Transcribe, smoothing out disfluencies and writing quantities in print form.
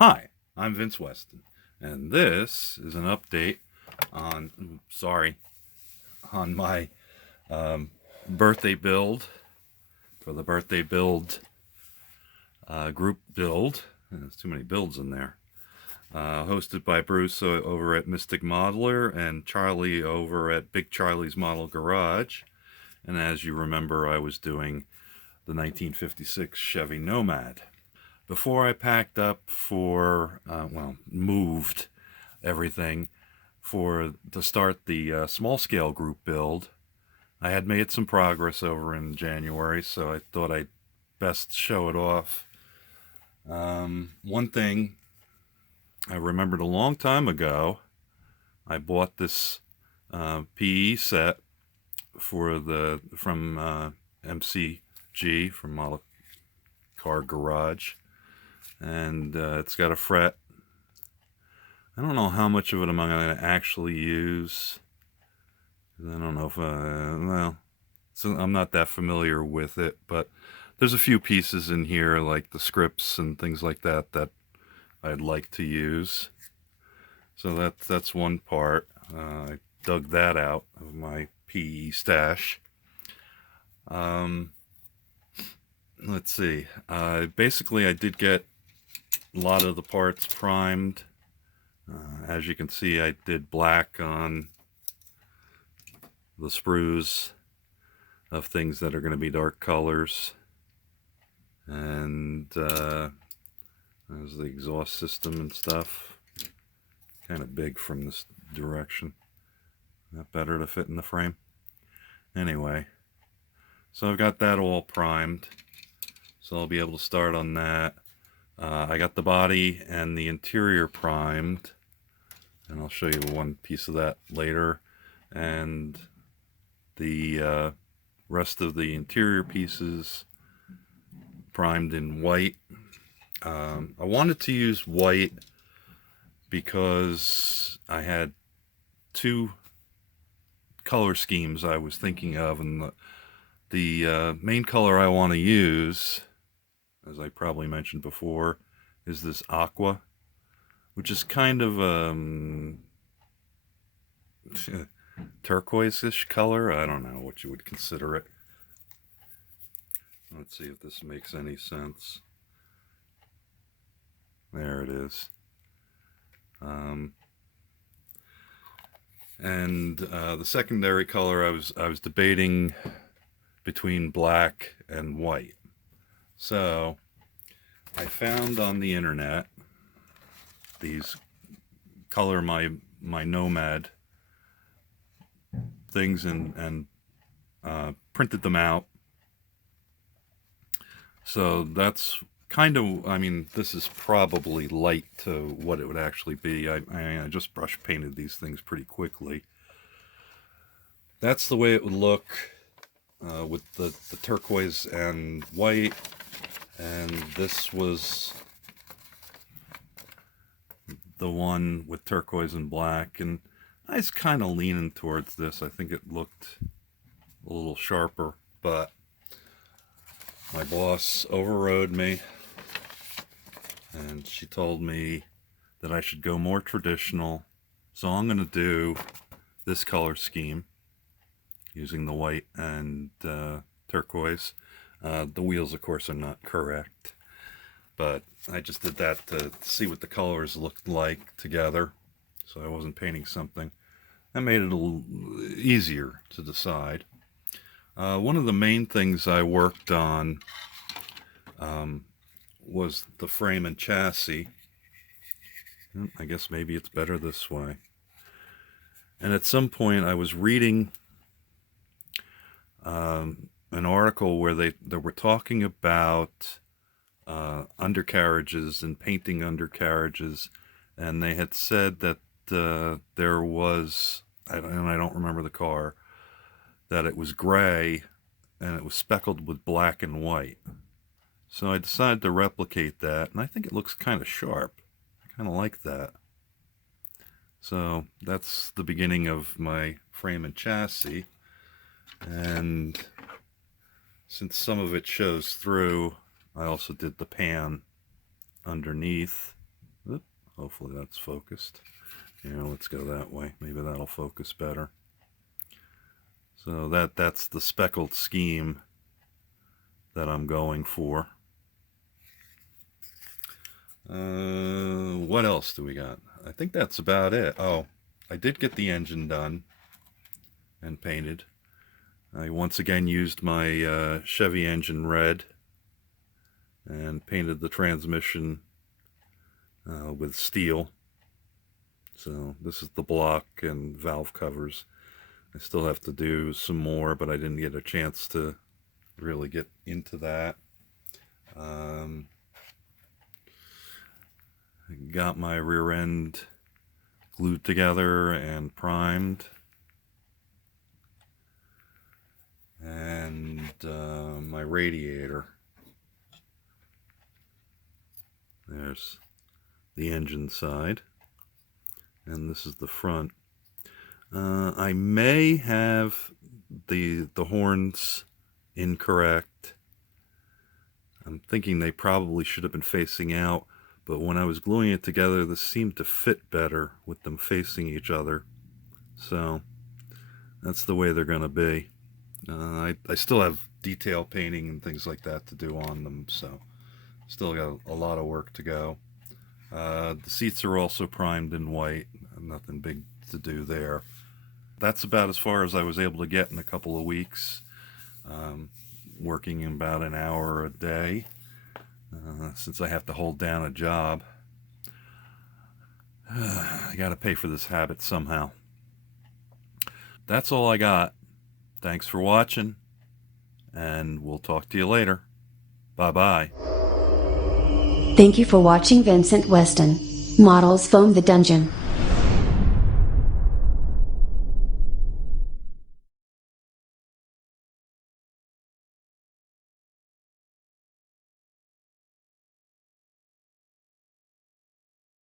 Hi, I'm Vince Weston, and this is an update on my birthday build for the birthday build group build. There's too many builds in there. Hosted by Bruce over at Mystic Modeler and Charlie over at Big Charlie's Model Garage. And as you remember, I was doing the 1956 Chevy Nomad. Before I packed up for, moved everything to start the small scale group build, I had made some progress over in January, so I thought I'd best show it off. One thing I remembered a long time ago, I bought this PE set from MCG, from Model Car Garage, and it's got a fret. I don't know how much of it I'm going to actually use. I don't know if so I'm not that familiar with it, but there's a few pieces in here, like the scripts and things like that, that I'd like to use. So that's one part. I dug that out of my PE stash. Let's see. Basically, I did get a lot of the parts primed. As you can see, I did black on the sprues of things that are going to be dark colors. And there's the exhaust system and stuff. Kind of big from this direction. Not better to fit in the frame. Anyway, so I've got that all primed. So I'll be able to start on that. I got the body and the interior primed. And I'll show you one piece of that later. And the rest of the interior pieces primed in white. I wanted to use white because I had two color schemes I was thinking of, and the main color I want to use, as I probably mentioned before, is this aqua, which is kind of turquoise-ish color. I don't know what you would consider it. Let's see if this makes any sense. There it is. And the secondary color, I was debating between black and white. So I found on the internet these color my Nomad things and printed them out. So that's kind of, I mean, this is probably light to what it would actually be. I just brush painted these things pretty quickly. That's the way it would look with the turquoise and white. And this was the one with turquoise and black. And I was kind of leaning towards this. I think it looked a little sharper, but my boss overrode me, and she told me that I should go more traditional. So I'm going to do this color scheme using the white and turquoise. The wheels, of course, are not correct, but I just did that to see what the colors looked like together, so I wasn't painting something. That made it a little easier to decide. One of the main things I worked on was the frame and chassis. I guess maybe it's better this way. And at some point I was reading an article where they were talking about undercarriages and painting undercarriages, and they had said that there was, and I don't remember the car, that it was gray and it was speckled with black and white. So I decided to replicate that, and I think it looks kind of sharp. I kind of like that. So that's the beginning of my frame and chassis. And since some of it shows through, I also did the pan underneath. Oop, hopefully that's focused. Yeah, let's go that way. Maybe that'll focus better. So that's the speckled scheme that I'm going for. What else do we got? I think that's about it. Oh, I did get the engine done and painted. I once again used my Chevy engine red and painted the transmission with steel. So this is the block and valve covers. I still have to do some more, but I didn't get a chance to really get into that. Got my rear end glued together and primed. And my radiator. There's the engine side. And this is the front. I may have the horns incorrect. I'm thinking they probably should have been facing out, but when I was gluing it together, this seemed to fit better with them facing each other. So that's the way they're going to be. I still have detail painting and things like that to do on them, so still got a lot of work to go. The seats are also primed in white. Nothing big to do there. That's about as far as I was able to get in a couple of weeks. Working about an hour a day, since I have to hold down a job. I gotta pay for this habit somehow. That's all I got. Thanks for watching, and we'll talk to you later. Bye-bye. Thank you for watching Vincent Weston Models Foam the Dungeon.